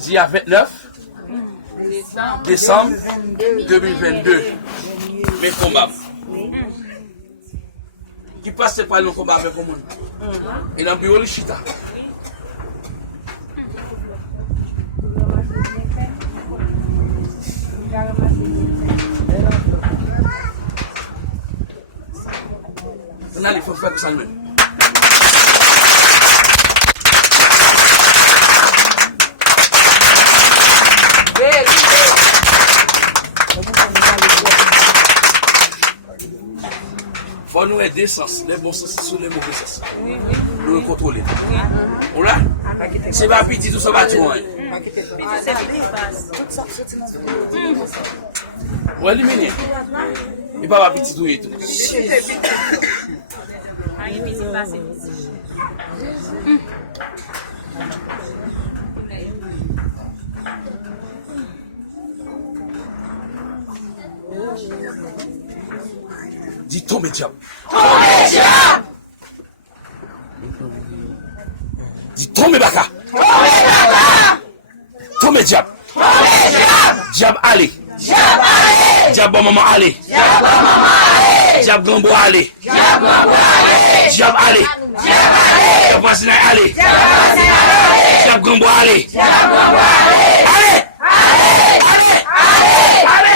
Aujourd'hui à 29 décembre 2022. Mes combats. Qui passe par le combat avec le monde. Et dans le bureau de Chita. On a les faut faire ça même. Faut nous aider sens, les bons sens sur les mauvais sens. Nous le contrôler. On l'a? C'est pas petit tout ça va tout. On va éliminer. Il va pas petit tout et tout. Dis tombe diable. Tombe diable. Dis tombe baka. Tombe baka. Tombe diable. Tombe diable. Diable allez. Diable allez. Diable maman allez. Diable maman allez. Diable glambo allez. Diable glambo allez. Diable allez. Diable allez. Diable voisin allez. Diable voisin allez. Diable glambo allez. Diable glambo allez. Allez. Allez. Allez. Allez. Allez.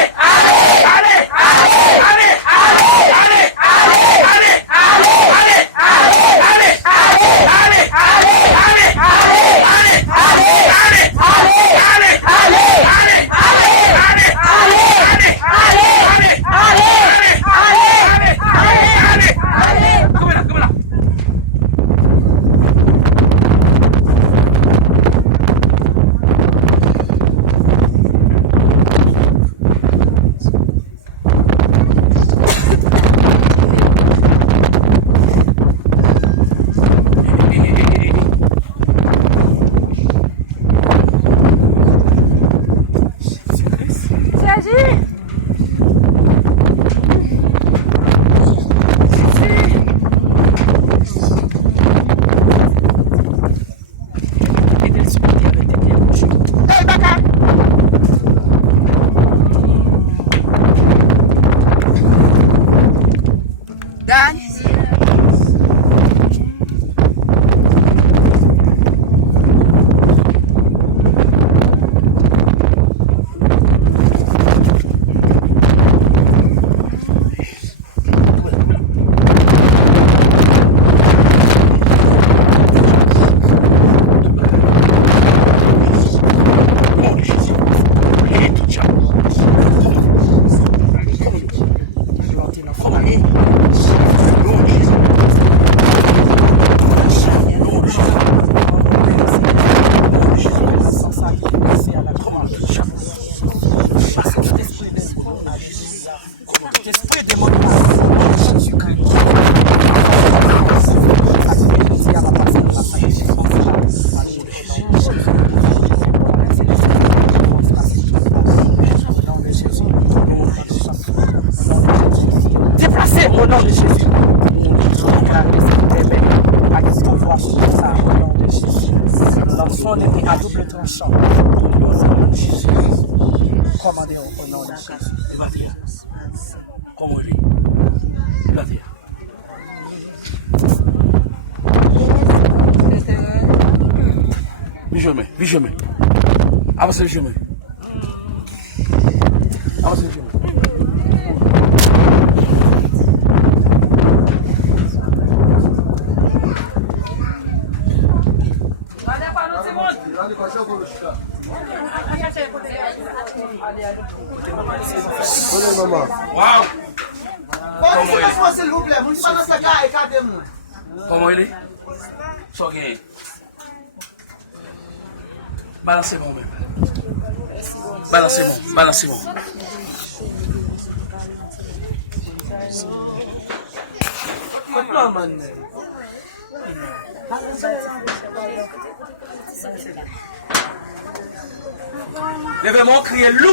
Allez. Allez. Déplacez au nom de Jésus. Lançons l'épée à double tranchant. Commandez au nom de Jésus. Il va dire. Comment il est? Il va dire. Viens, avancez, viens. Avancez, viens. Maman. Wow. S'il vous plaît, vous pas dans ce cas et cadrez-moi. Comment il est? So gain. Balancez-moi même. Balancez-moi. Levez-moi, criez loup.